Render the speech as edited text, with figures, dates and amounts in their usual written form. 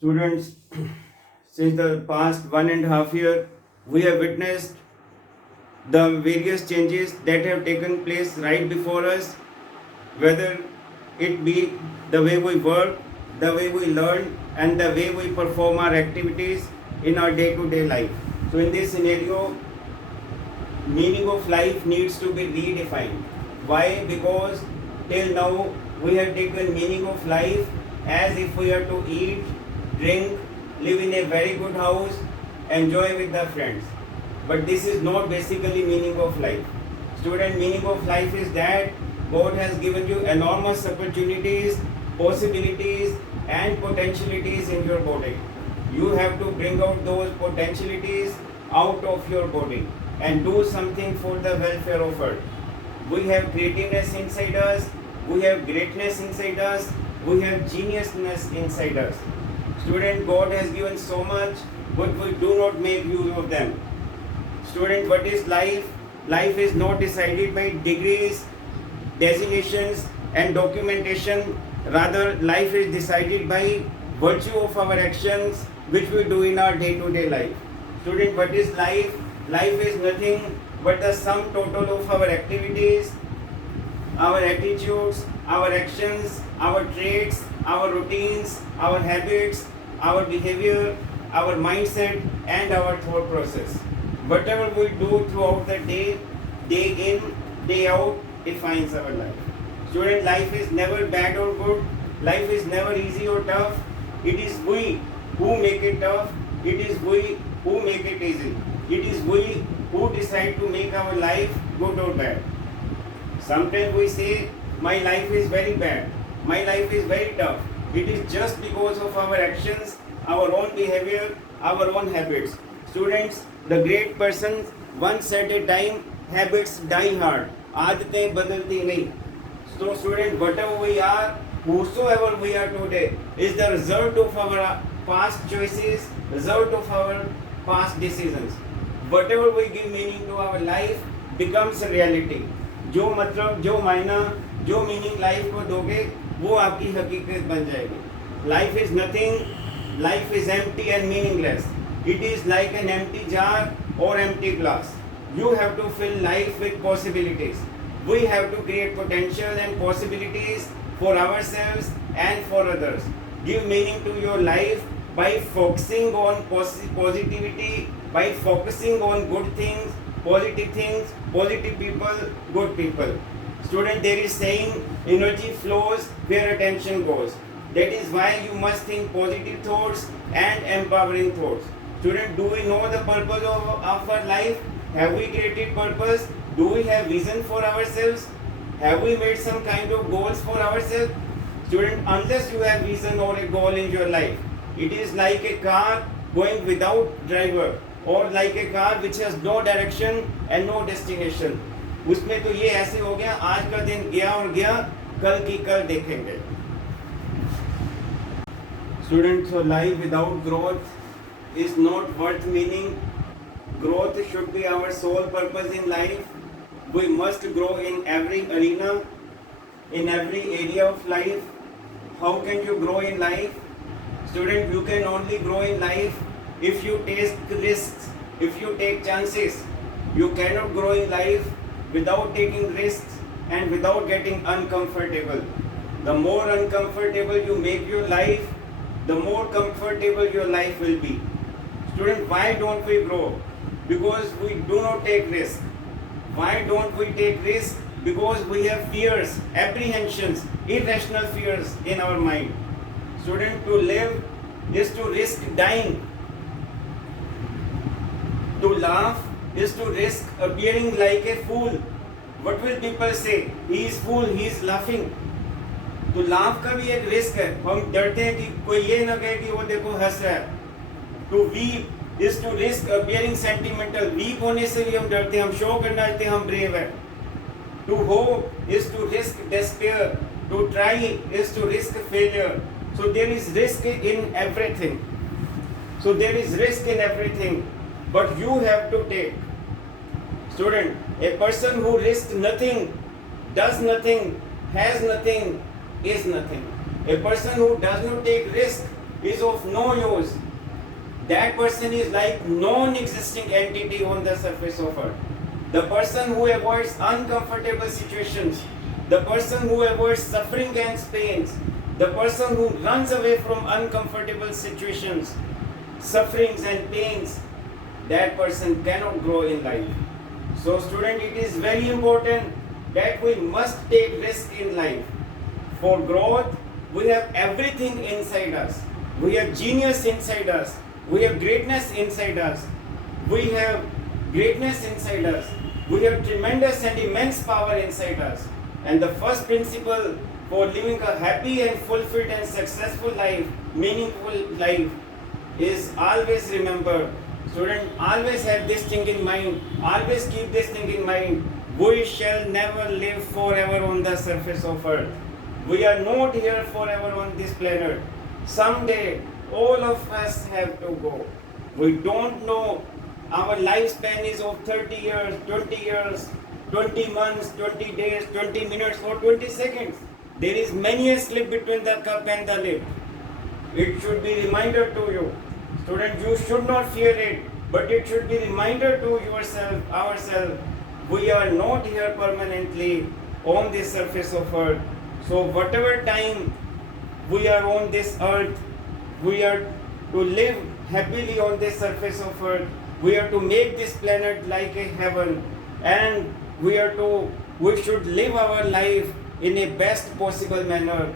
Students, since the past 1.5 year, we have witnessed the various changes that have taken place right before us, whether it be the way we work, the way we learn, and the way we perform our activities in our day-to-day life. So in this scenario, meaning of life needs to be redefined. Why? Because till now we have taken meaning of life as if we are to eat, drink, live in a very good house, enjoy with the friends. But this is not basically meaning of life. Student, meaning of life is that God has given you enormous opportunities, possibilities, and potentialities in your body. You have to bring out those potentialities out of your body and do something for the welfare of earth. We have creativeness inside us, we have greatness inside us, we have geniusness inside us. Student, God has given so much, but we do not make use of them. Student, what is life? Life is not decided by degrees, designations, and documentation. Rather, life is decided by virtue of our actions which we do in our day-to-day life. Student, what is life? Life is nothing but the sum total of our activities, our attitudes, our actions, our traits, our routines, our habits, our behavior, our mindset, and our thought process. Whatever we do throughout the day, day in, day out, defines our life. Student, life is never bad or good. Life is never easy or tough. It is we who make it tough. It is we who make it easy. It is we who decide to make our life good or bad. Sometimes we say, my life is very bad. My life is very tough. It is just because of our actions, our own behavior, our own habits. Students, the great person once at a time, habits die hard. आदतें बदलती नहीं. So student, whatever we are, whosoever we are today, is the result of our past choices, result of our past decisions. Whatever we give meaning to our life becomes a reality. जो मतलब, जो मायना, जो meaning life को दोगे, वो आपकी हकीकत बन जाएगी. Life is nothing. Life is empty and meaningless. It is like an empty jar or empty glass. You have to fill life with possibilities. We have to create potential and possibilities for ourselves and for others. Give meaning to your life by focusing on positivity, by focusing on good things, positive people, good people. Student, there is saying energy flows where attention goes. That is why you must think positive thoughts and empowering thoughts. Student, do we know the purpose of our life? Have we created purpose? Do we have vision for ourselves? Have we made some kind of goals for ourselves? Student, unless you have vision or a goal in your life, it is like a car going without driver or like a car which has no direction and no destination. उसमें तो ये ऐसे हो गया, आज का दिन गया और गया, कल की कल देखेंगे. Student, so life without growth is not worth meaning. Growth should be our sole purpose in life. We must grow in every arena, in every area of life. How can you grow in life? Student, you can only grow in life if you take risks, if you take chances. You cannot grow in life without taking risks and without getting uncomfortable. The more uncomfortable you make your life, the more comfortable your life will be. Student, why don't we grow? Because we do not take risk. Why don't we take risk? Because we have fears, apprehensions, irrational fears in our mind. Student, to live is to risk dying. To laugh is to risk appearing like a fool. What will people say? He is fool, he is laughing. तो laugh का भी एक risk है. हम डरते हैं कि कोई ये ना कहे कि वो देखो हंस रहा है. To weep is to risk appearing sentimental. Weak होने से भी हम डरते हैं, हम शो करना चाहते हैं हम ब्रेव है. To hope is to risk despair. To try is to risk failure. So there is risk in everything. So there is risk in everything, but you have to take. Student, a person who risks nothing, does nothing, has nothing, is nothing. A person who does not take risk is of no use. That person is like non-existing entity on the surface of earth. The person who avoids uncomfortable situations, the person who avoids suffering and pains, the person who runs away from uncomfortable situations, sufferings and pains, that person cannot grow in life. So student, it is very important that we must take risk in life. For growth, we have everything inside us. We have genius inside us. We have greatness inside us. We have greatness inside us. We have tremendous and immense power inside us. And the first principle for living a happy and fulfilled and successful life, meaningful life, is always remember, student, always have this thing in mind, always keep this thing in mind. We shall never live forever on the surface of earth. We are not here forever on this planet. Someday, all of us have to go. We don't know. Our lifespan is of 30 years, 20 years, 20 months, 20 days, 20 minutes, or 20 seconds. There is many a slip between the cup and the lip. It should be reminder to you. Student, you should not fear it, but it should be reminder to yourself, ourselves, we are not here permanently on this surface of earth. So whatever time we are on this earth, we are to live happily on this surface of earth. We are to make this planet like a heaven, and we should live our life in a best possible manner,